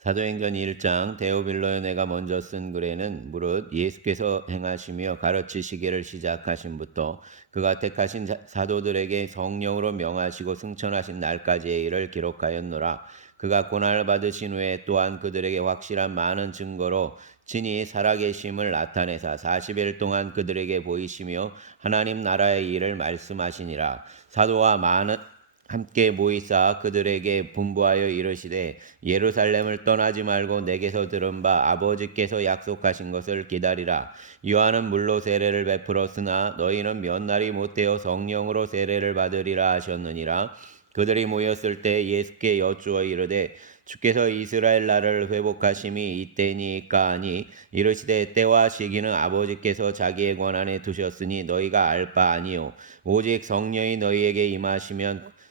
사도행전 1장 데오빌로에 내가 먼저 쓴 글에는 무릇 예수께서 행하시며 가르치시기를 시작하신부터 그가 택하신 자- 사도들에게 성령으로 명하시고 승천하신 날까지의 일을 기록하였노라. 그가 고난을 받으신 후에 또한 그들에게 확실한 많은 증거로 진히 살아계심을 나타내사 40일 동안 그들에게 보이시며 하나님 나라의 일을 말씀하시니라. 사도와 많은 함께 모이사 그들에게 분부하여 이르시되 예루살렘을 떠나지 말고 내게서 들은 바 아버지께서 약속하신 것을 기다리라. 요한은 물로 세례를 베풀었으나 너희는 몇 날이 못되어 성령으로 세례를 받으리라 하셨느니라. 그들이 모였을 때 예수께 여쭈어 이르되 주께서 이스라엘 나라를 회복하심이 이때니까 하니 이르시되 때와 시기는 아버지께서 자기의 권한에 두셨으니 너희가 알 바 아니요 오직 성령이 너희에게 임하시면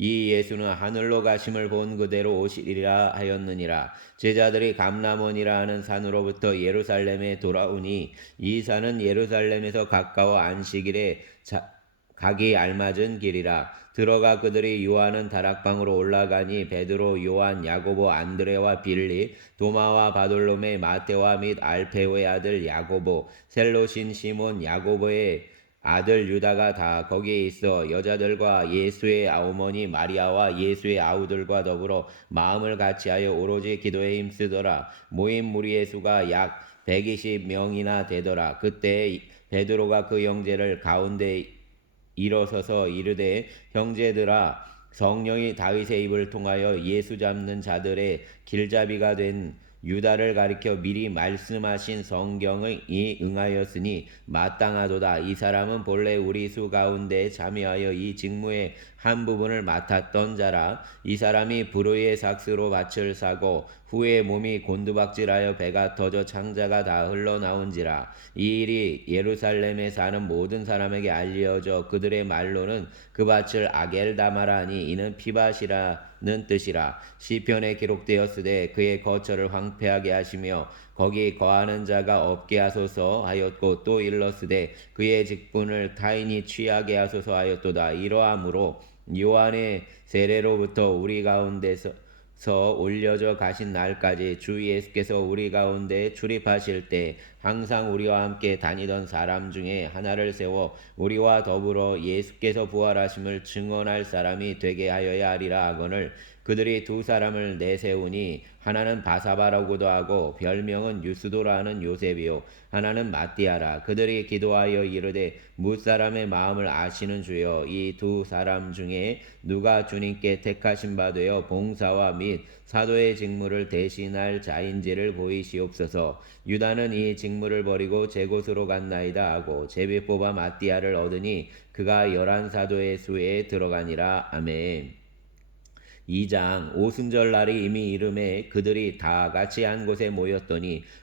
이 예수는 하늘로 가심을 본 그대로 오시리라 하였느니라. 제자들이 감람원이라 하는 산으로부터 예루살렘에 돌아오니 이 산은 예루살렘에서 가까워 안식일에 자, 가기 알맞은 길이라. 들어가 그들이 요한은 다락방으로 올라가니 베드로 요한 야고보 안드레와 빌리 도마와 바돌로메 마테와 및 알페오의 아들 야고보 셀로신 시몬 야고보의 아들 유다가 다 거기에 있어 여자들과 예수의 어머니 마리아와 예수의 아우들과 더불어 마음을 같이하여 오로지 기도에 힘쓰더라. 모인 무리의 수가 약 120명이나 되더라. 그때 베드로가 그 형제를 가운데 일어서서 이르되 형제들아 성령이 다윗의 입을 통하여 예수 잡는 자들의 길잡이가 된 유다를 가리켜 미리 말씀하신 성경을 이 응하였으니 마땅하도다. 이 사람은 본래 우리 수 가운데 참여하여 이 직무의 한 부분을 맡았던 자라. 이 사람이 불의의 삭스로 밭을 사고 후에 몸이 곤두박질하여 배가 터져 창자가 다 흘러나온지라 이 일이 예루살렘에 사는 모든 사람에게 알려져 그들의 말로는 그 밭을 아겔다마라 하니 이는 피밭이라는 뜻이라 시편에 기록되었으되 그의 거처를 황폐하게 하시며 거기 거하는 자가 없게 하소서 하였고 또 일렀으되 그의 직분을 타인이 취하게 하소서 하였도다. 이러함으로 요한의 세례로부터 우리 가운데서 서 올려져 가신 날까지 주 예수께서 우리 가운데 출입하실 때 항상 우리와 함께 다니던 사람 중에 하나를 세워 우리와 더불어 예수께서 부활하심을 증언할 사람이 되게 하여야 하리라 하거늘 그들이 두 사람을 내세우니 하나는 바사바라고도 하고 별명은 유스도라 하는 요셉이요. 하나는 마띠아라. 그들이 기도하여 이르되 무사람의 마음을 아시는 주여. 이 두 사람 중에 누가 주님께 택하신 바 되어 봉사와 및 사도의 직무를 대신할 자인지를 보이시옵소서. 유다는 이 직무를 버리고 제 곳으로 갔나이다 하고 제비 뽑아 마띠아를 얻으니 그가 열한 사도의 수에 들어가니라. 아멘 2장 오순절 날이 이미 이름에 그들이 다 같이 한 곳에 모였더니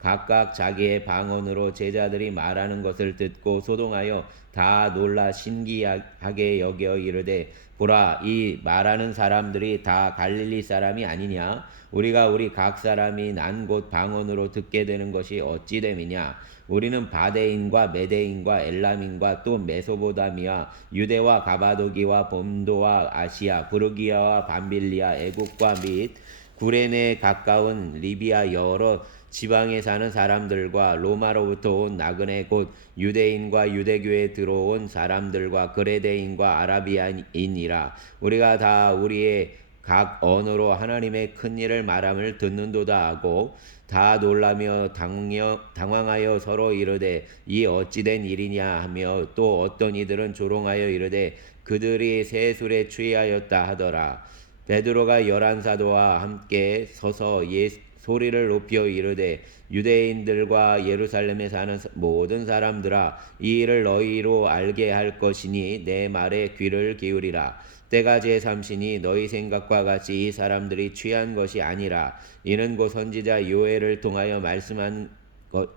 각각 자기의 방언으로 제자들이 말하는 것을 듣고 소동하여 다 놀라 신기하게 여겨 이르되 보라 이 말하는 사람들이 다 갈릴리 사람이 아니냐? 우리가 우리 각 사람이 난 곳 방언으로 듣게 되는 것이 어찌 됨이냐? 우리는 바데인과 메데인과 엘람인과 또 메소보다미아 유대와 가바도기와 본도와 아시아 부르기아와 밤빌리아 애국과 및 구레네에 가까운 리비아 여러 지방에 사는 사람들과 로마로부터 온 나그네 곧 유대인과 유대교에 들어온 사람들과 그레데인과 아라비아인이라. 우리가 다 우리의 각 언어로 하나님의 큰 일을 말함을 듣는도다 하고 다 놀라며 당여, 당황하여 서로 이르되 이 어찌된 일이냐? 하며 또 어떤 이들은 조롱하여 이르되 그들이 새 술에 취하였다 하더라. 베드로가 열한 사도와 함께 서서 예, 소리를 높여 이르되 유대인들과 예루살렘에 사는 모든 사람들아 이 일을 너희로 알게 할 것이니 내 말에 귀를 기울이라. 때가 제3시니 너희 생각과 같이 이 사람들이 취한 것이 아니라 이는 곧 선지자 요엘을 통하여 말씀한 것,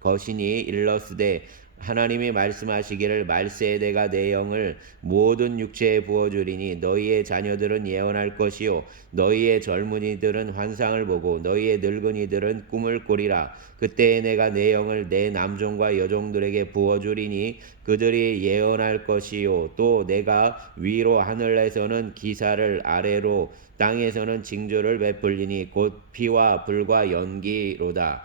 것이니 일러스되 하나님이 말씀하시기를 말세에 내가 내 영을 모든 육체에 부어주리니 너희의 자녀들은 예언할 것이요 너희의 젊은이들은 환상을 보고 너희의 늙은이들은 꿈을 꾸리라. 그때에 내가 내 영을 내 남종과 여종들에게 부어주리니 그들이 예언할 것이요 또 내가 위로 하늘에서는 기사를 아래로 땅에서는 징조를 베풀리니 곧 피와 불과 연기로다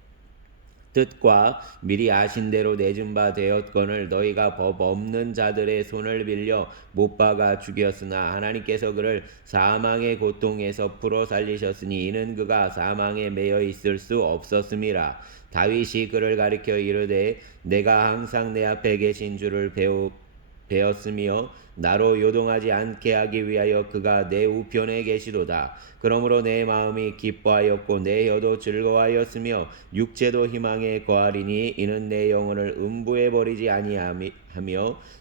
뜻과 미리 아신 대로 내준 바 되었건을 너희가 법 없는 자들의 손을 빌려 못 박아 죽였으나 하나님께서 그를 사망의 고통에서 풀어 살리셨으니 이는 그가 사망에 매여 있을 수 없었음이라. 다윗이 그를 가리켜 이르되 내가 항상 내 앞에 계신 줄을 배우 배웠으며 나로 요동하지 않게 하기 위하여 그가 내 우편에 계시도다. 그러므로 내 마음이 기뻐하였고 내 혀도 즐거워하였으며 육체도 희망에 거하리니 이는 내 영혼을 음부에 버리지 아니하며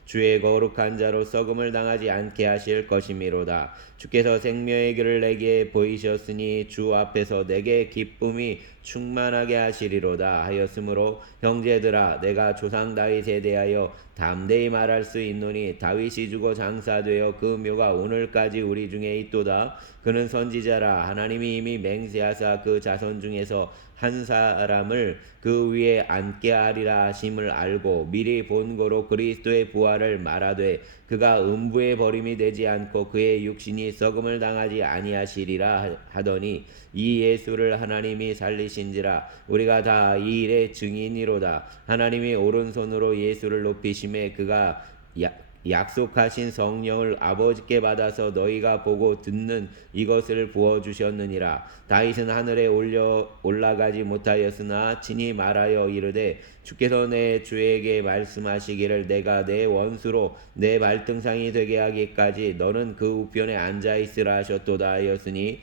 주의 거룩한 자로 썩음을 당하지 않게 하실 것이미로다. 주께서 생명의 길을 내게 보이셨으니 주 앞에서 내게 기쁨이 충만하게 하시리로다 하였으므로 형제들아 내가 조상 다윗에 대하여 담대히 말할 수 있노니 다윗이 주고 장사되어 그 묘가 오늘까지 우리 중에 있도다. 그는 선지자라. 하나님이 이미 맹세하사 그 자손 중에서 한 사람을 그 위에 앉게 하리라 하심을 알고 미리 본고로 그리스도의 부활을 말하되 그가 음부의 버림이 되지 않고 그의 육신이 썩음을 당하지 아니하시리라 하더니 이 예수를 하나님이 살리신지라. 우리가 다 이 일의 증인이로다. 하나님이 오른손으로 예수를 높이심에 그가 야, 약속하신 성령을 아버지께 받아서 너희가 보고 듣는 이것을 부어 주셨느니라. 다윗은 하늘에 올려 올라가지 못하였으나 친히 말하여 이르되 주께서 내 주에게 말씀하시기를 내가 내 원수로 내 발등상이 되게 하기까지 너는 그 우편에 앉아 있으라 하셨도다 하였으니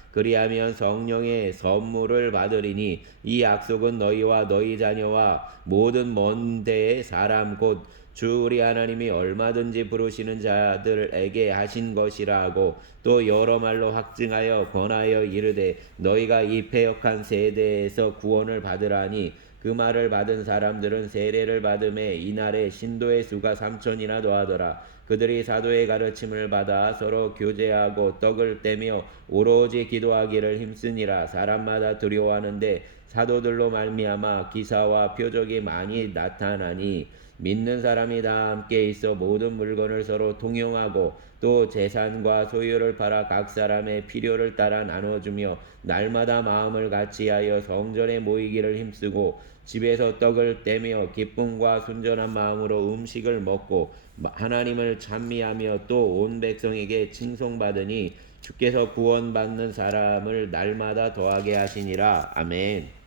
그리하면 성령의 선물을 받으리니 이 약속은 너희와 너희 자녀와 모든 먼 데의 사람 곧 주 우리 하나님이 얼마든지 부르시는 자들에게 하신 것이라 하고 또 여러 말로 확증하여 권하여 이르되 너희가 이 패역한 세대에서 구원을 받으라니 그 말을 받은 사람들은 세례를 받음에 이날에 신도의 수가 삼천이나 더하더라 그들이 사도의 가르침을 받아 서로 교제하고 떡을 떼며 오로지 기도하기를 힘쓰니라. 사람마다 두려워하는데 사도들로 말미암아 기사와 표적이 많이 나타나니 믿는 사람이 다 함께 있어 모든 물건을 서로 통용하고 또 재산과 소유를 팔아 각 사람의 필요를 따라 나눠주며 날마다 마음을 같이하여 성전에 모이기를 힘쓰고 집에서 떡을 떼며 기쁨과 순전한 마음으로 음식을 먹고 하나님을 찬미하며 또 온 백성에게 칭송받으니 주께서 구원받는 사람을 날마다 더하게 하시니라 아멘.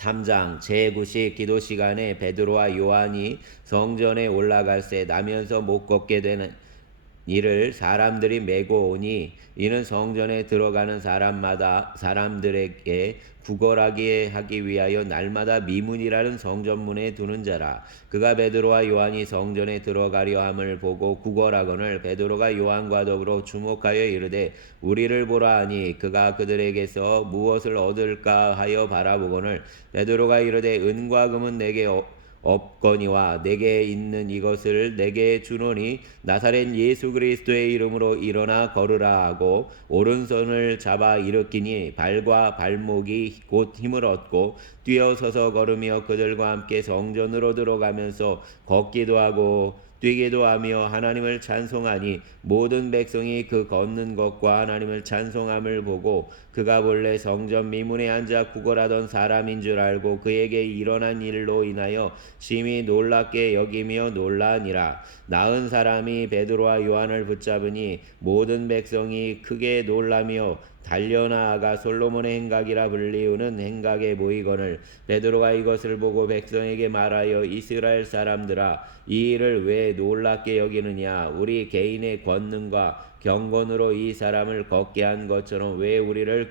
3장 제9식 기도 시간에 베드로와 요한이 성전에 올라갈 새 나면서 못 걷게 되는 이를 사람들이 메고 오니 이는 성전에 들어가는 사람마다 사람들에게 구걸하게 하기 위하여 날마다 미문이라는 성전문에 두는 자라. 그가 베드로와 요한이 성전에 들어가려 함을 보고 구걸하거늘 베드로가 요한과 더불어 주목하여 이르되 우리를 보라 하니 그가 그들에게서 무엇을 얻을까 하여 바라보거늘 베드로가 이르되 은과 금은 내게 어- 없거니와 내게 있는 이것을 내게 주노니 나사렛 예수 그리스도의 이름으로 일어나 걸으라 하고 오른손을 잡아 일으키니 발과 발목이 곧 힘을 얻고 뛰어서서 걸으며 그들과 함께 성전으로 들어가면서 걷기도 하고 뛰기도 하며 하나님을 찬송하니 모든 백성이 그 걷는 것과 하나님을 찬송함을 보고 그가 본래 성전 미문에 앉아 구걸하던 사람인 줄 알고 그에게 일어난 일로 인하여 심히 놀랍게 여기며 놀라니라. 나은 사람이 베드로와 요한을 붙잡으니 모든 백성이 크게 놀라며 달려나아가 솔로몬의 행각이라 불리우는 행각에 모이거늘 베드로가 이것을 보고 백성에게 말하여 이스라엘 사람들아 이 일을 왜 놀랍게 여기느냐? 우리 개인의 권능과 경건으로 이 사람을 걷게 한 것처럼 왜 우리를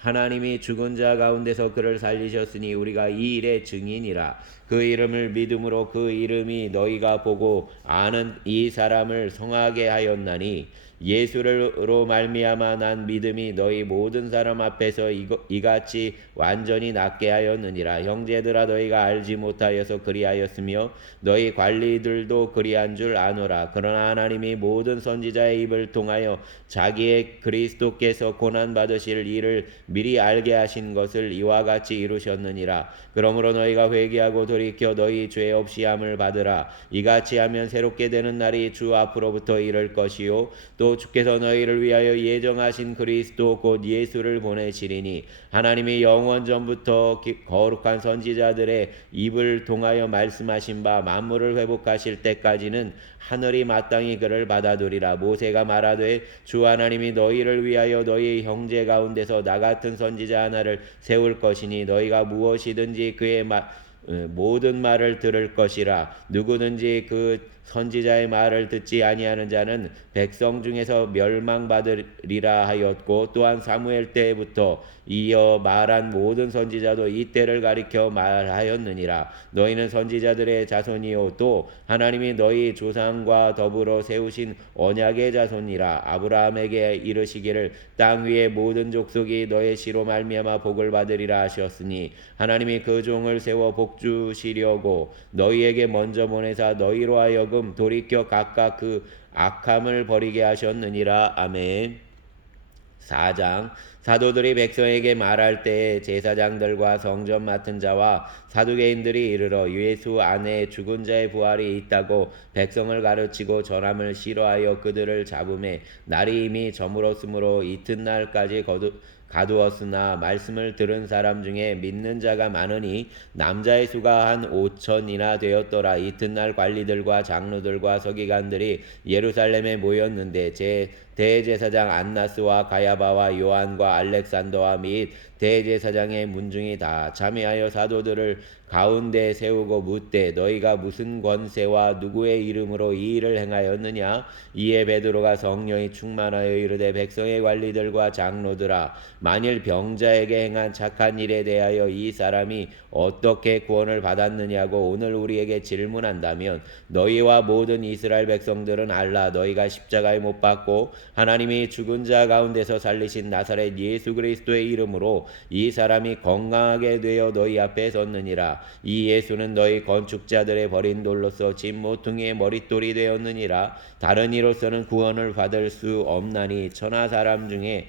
하나님이 죽은 자 가운데서 그를 살리셨으니 우리가 이 일의 증인이라. 그 이름을 믿음으로 그 이름이 너희가 보고 아는 이 사람을 성하게 하였나니 예수로 말미암아 난 믿음이 너희 모든 사람 앞에서 이거, 이같이 완전히 낫게 하였느니라. 형제들아 너희가 알지 못하여서 그리하였으며 너희 관리들도 그리한 줄 아노라. 그러나 하나님이 모든 선지자의 입을 통하여 자기의 그리스도께서 고난 받으실 일을 미리 알게 하신 것을 이와 같이 이루셨느니라. 그러므로 너희가 회개하고 돌이켜 너희 죄 없이 함을 받으라. 이같이 하면 새롭게 되는 날이 주 앞으로부터 이를 것이요. 또 주께서 너희를 위하여 예정하신 그리스도 곧 예수를 보내시리니 하나님이 영원 전부터 거룩한 선지자들의 입을 통하여 말씀하신 바 만물을 회복하실 때까지는 하늘이 마땅히 그를 받아들이라. 모세가 말하되 주 하나님이 너희를 위하여 너희 형제 가운데서 나 같은 선지자 하나를 세울 것이니 너희가 무엇이든지 그의 말 모든 말을 들을 것이라. 누구든지 그 선지자의 말을 듣지 아니하는 자는 백성 중에서 멸망받으리라 하였고 또한 사무엘 때부터 이어 말한 모든 선지자도 이 때를 가리켜 말하였느니라. 너희는 선지자들의 자손이요 또 하나님이 너희 조상과 더불어 세우신 언약의 자손이라. 아브라함에게 이르시기를 땅 위의 모든 족속이 너의 시로 말미암아 복을 받으리라 하셨으니 하나님이 그 종을 세워 복 주시려고 너희에게 먼저 보내사 너희로 하여 금 돌이켜 각각 그 악함을 버리게 하셨느니라 아멘. 4장 사도들이 백성에게 말할 때에 제사장들과 성전 맡은 자와 사두개인들이 이르러 예수 안에 죽은 자의 부활이 있다고 백성을 가르치고 전함을 싫어하여 그들을 잡음에 날이 이미 저물었으므로 이튿날까지 거두 가두었으나 말씀을 들은 사람 중에 믿는 자가 많으니 남자의 수가 한 오천이나 되었더라. 이튿날 관리들과 장로들과 서기관들이 예루살렘에 모였는데 제 대제사장 안나스와 가야바와 요한과 알렉산더와 및 대제사장의 문중이 다 참여하여 사도들을 가운데 세우고 묻되 너희가 무슨 권세와 누구의 이름으로 이 일을 행하였느냐? 이에 베드로가 성령이 충만하여 이르되 백성의 관리들과 장로들아 만일 병자에게 행한 착한 일에 대하여 이 사람이 어떻게 구원을 받았느냐고 오늘 우리에게 질문한다면 너희와 모든 이스라엘 백성들은 알라 너희가 십자가에 못 박고 하나님이 죽은 자 가운데서 살리신 나사렛 예수 그리스도의 이름으로 이 사람이 건강하게 되어 너희 앞에 섰느니라. 이 예수는 너희 건축자들의 버린 돌로서 진 모퉁이의 머릿돌이 되었느니라. 다른 이로서는 구원을 받을 수 없나니 천하 사람 중에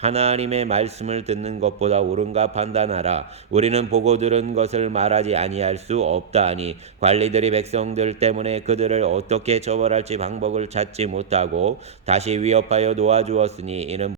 하나님의 말씀을 듣는 것보다 옳은가 판단하라. 우리는 보고 들은 것을 말하지 아니할 수 없다 하니 관리들이 백성들 때문에 그들을 어떻게 처벌할지 방법을 찾지 못하고 다시 위협하여 놓아주었으니 이는